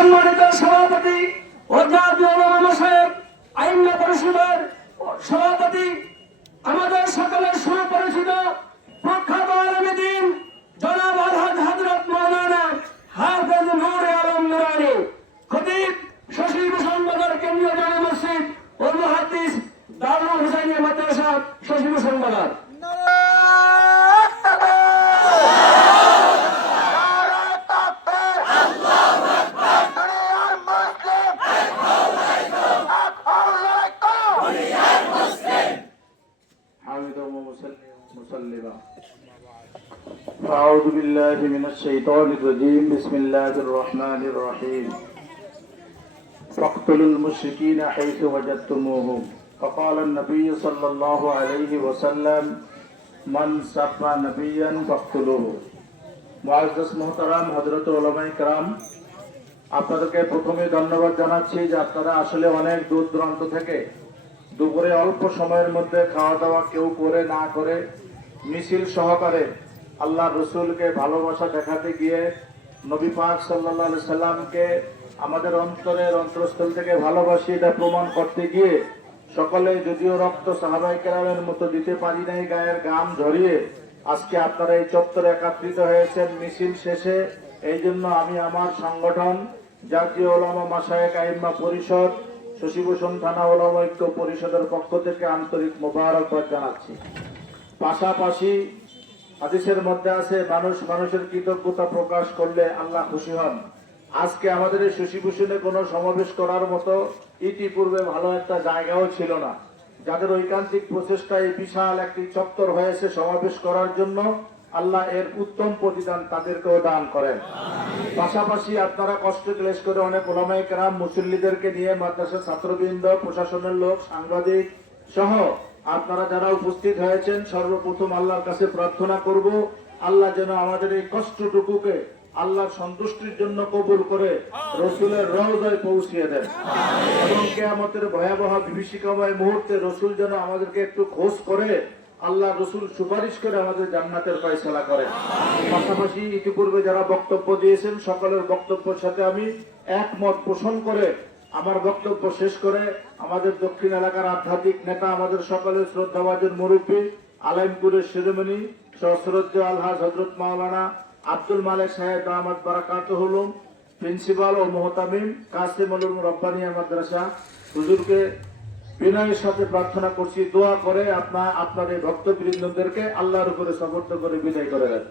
সম্মানিত সভাপতি ও জাতীয় উলামা মাশায়েখ আইম্মা পরিষদের সভাপতি, আমাদের সকলের সুপরিচিত প্রখ্যাত আলেমে দ্বীন জনাব আলহাজ হযরত মাওলানা হাফেজ নূর আলম নুরানী, খতিব শশীভূষণ বাজার কেন্দ্রীয় জামে মসজিদ ও মুহাদ্দিস দারুল হুসাইনিয়া মাদ্রাসা শশীভূষণ বাজার। أعوذ بالله من الشيطان الرجيم بسم الله الرحمن الرحيم فاقتلوا المشركين حيث وجدتموهم فقال النبي صلى الله عليه وسلم من سب نبيا فاقتلوه। মুআজ্জাজ মুহতারাম হযরত উলামায়ে কেরাম, আপনাদেরকে প্রথমে ধন্যবাদ জানাচ্ছি যে আপনারা আসলে অনেক দূর দূরান্ত থেকে দুপুরে অল্প সময়ের মধ্যে খাওয়া দাওয়া কেউ করে না করে মিছিল সহকারে আল্লাহ রসুলকে ভালোবাসা দেখাতে গিয়ে নবী পাক সাল্লাল্লাহু আলাইহি সাল্লামকে আমাদের অন্তরের অন্তরস্থল থেকে ভালোবাসি এটা প্রমাণ করতে গিয়ে সকলে যদিও রক্ত সাহাবায়ে কেরামের মতো দিতে পারি নাই গায়ের ঘাম ঝরিয়ে আজকে আপনারা এই চত্বরে একত্রিত হয়েছেন মিছিল শেষে। এই জন্য আমি আমার সংগঠন জাতীয় উলামা মাশায়েখ আইম্মা পরিষদ শশীভূষণ থানা উলামা ঐক্য পরিষদের পক্ষ থেকে আন্তরিক মোবারকবাদ জানাচ্ছি। পাশাপাশি হাদিসের মধ্যে আছে মানুষ মানুষের কৃতজ্ঞতা প্রকাশ করলে আল্লাহ খুশি হন। আজকে আমাদের এই শশীভূষণে কোনো সমাবেশ করার মতো ইতিপূর্বে ভালো একটা জায়গাও ছিল না। যাদের ঐকান্তিক প্রচেষ্টায় বিশাল একটি চত্বর হয়েছে সমাবেশ করার জন্য, আল্লাহ এর উত্তম প্রতিদান তাদেরকেও দান করেন। পাশাপাশি আপনারা কষ্ট ক্লেশ করে অনেক উলামায়ে কেরাম মুসল্লিদেরকে নিয়ে মাদ্রাসার ছাত্রবৃন্দ, প্রশাসনের লোক, সাংবাদিক সহ আপনারা যারা উপস্থিত হয়েছেন, সর্বপ্রথম আল্লাহর কাছে প্রার্থনা করব আল্লাহ যেন আমাদের এই কষ্টটুকুকে আল্লাহর সন্তুষ্টির জন্য কবুল করে রসুলের রওজায় পৌঁছিয়ে দেন এবং কিয়ামতের ভয়াবহ বিভীষিকাময় মুহূর্তে রসুল যেন আমাদেরকে একটু খোঁজ করে আল্লাহ রসুল সুপারিশ করে আমাদের জান্নাতের ফয়সালা করেন। পাশাপাশি ইতিপূর্বে যারা বক্তব্য দিয়েছেন সকলের বক্তব্যের সাথে আমি একমত পোষণ করে আমার বক্তব্য শেষ করে আমাদের দক্ষিণ এলাকার আধ্যাত্মিক নেতা, আমাদের সকলের শ্রদ্ধাভাজন মুরব্বী, আলাইমপুরের শিরোমণি সহস্রজ্জ আলহাজ হযরত মাওলানা আব্দুল মালেক সাহেব দামাত বারাকাতুহু প্রিন্সিপাল ও মুহতামিম কাসিম উলুম রব্বানিয়া মাদ্রাসা হুজুরকে বিনয়ের সাথে প্রার্থনা করছি, দোয়া করে আপনার এই ভক্তবৃন্দদেরকে আল্লাহর উপরে সমর্থ করে বিদায় করে দেন।